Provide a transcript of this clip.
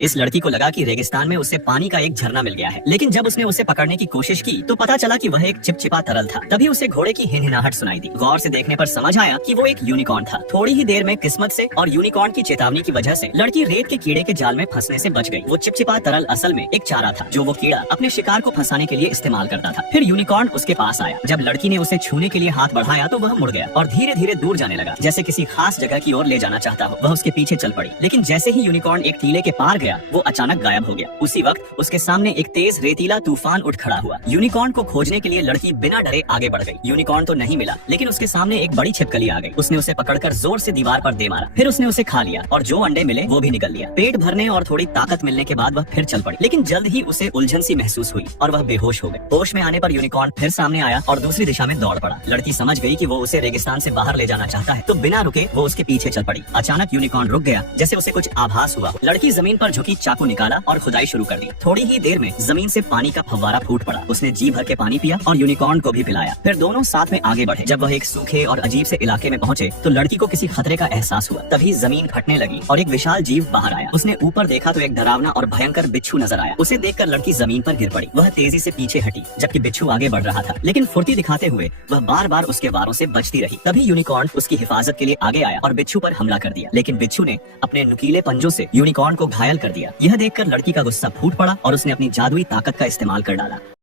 इस लड़की को लगा कि रेगिस्तान में उसे पानी का एक झरना मिल गया है, लेकिन जब उसने उसे पकड़ने की कोशिश की तो पता चला कि वह एक चिपचिपा तरल था। तभी उसे घोड़े की हिनहिनाहट सुनाई दी। गौर से देखने पर समझ आया कि वो एक यूनिकॉर्न था। थोड़ी ही देर में किस्मत से और यूनिकॉर्न की चेतावनी की वजह से लड़की रेत के कीड़े के जाल में फंसने से बच गई। वो चिपचिपा तरल असल में एक चारा था जो वो कीड़ा अपने शिकार को फंसाने के लिए इस्तेमाल करता था। फिर यूनिकॉर्न उसके पास आया। जब लड़की ने उसे छूने के लिए हाथ बढ़ाया तो वह मुड़ गया और धीरे धीरे दूर जाने लगा, जैसे किसी खास जगह की ओर ले जाना चाहता हो। वह उसके पीछे चल पड़ी, लेकिन जैसे ही यूनिकॉर्न एक टीले के पार गया वो अचानक गायब हो गया। उसी वक्त उसके सामने एक तेज रेतीला तूफान उठ खड़ा हुआ। यूनिकॉर्न को खोजने के लिए लड़की बिना डरे आगे बढ़ गई। यूनिकॉर्न तो नहीं मिला, लेकिन उसके सामने एक बड़ी छिपकली आ गई। उसने उसे पकड़कर जोर से दीवार पर दे मारा। फिर उसने उसे खा लिया और जो अंडे मिले वो भी निकल लिया। पेट भरने और थोड़ी ताकत मिलने के बाद वह फिर चल पड़ी, लेकिन जल्द ही उसे उलझन सी महसूस हुई और वह बेहोश हो गई। होश में आने पर यूनिकॉर्न फिर सामने आया और दूसरी दिशा में दौड़ पड़ा। लड़की समझ गई कि वो उसे रेगिस्तान से बाहर ले जाना चाहता है, तो बिना रुके वो उसके पीछे चल पड़ी। अचानक यूनिकॉर्न रुक गया, जैसे उसे कुछ आभास हुआ। लड़की जमीन पर झुकी, चाकू निकाला और खुदाई शुरू कर दी। थोड़ी ही देर में जमीन से पानी का फव्वारा फूट पड़ा। उसने जी भर के पानी पिया और यूनिकॉर्न को भी पिलाया। फिर दोनों साथ में आगे बढ़े। जब वह एक सूखे और अजीब से इलाके में पहुंचे तो लड़की को किसी खतरे का एहसास हुआ। तभी जमीन फटने लगी और एक विशाल जीव बाहर आया। उसने ऊपर देखा तो एक डरावना और भयंकर बिच्छू नजर आया। उसे देखकर लड़की जमीन पर गिर पड़ी। वह तेजी से पीछे हटी, जबकि बिच्छू आगे बढ़ रहा था, लेकिन फुर्ती दिखाते हुए वह बार बार उसके वारों से बचती रही। तभी यूनिकॉर्न उसकी हिफाजत के लिए आगे आया और बिच्छू पर हमला कर दिया, लेकिन बिच्छू ने अपने नुकीले पंजों से यूनिकॉर्न को घायल कर दिया। यह देखकर लड़की का गुस्सा फूट पड़ा और उसने अपनी जादुई ताकत का इस्तेमाल कर डाला।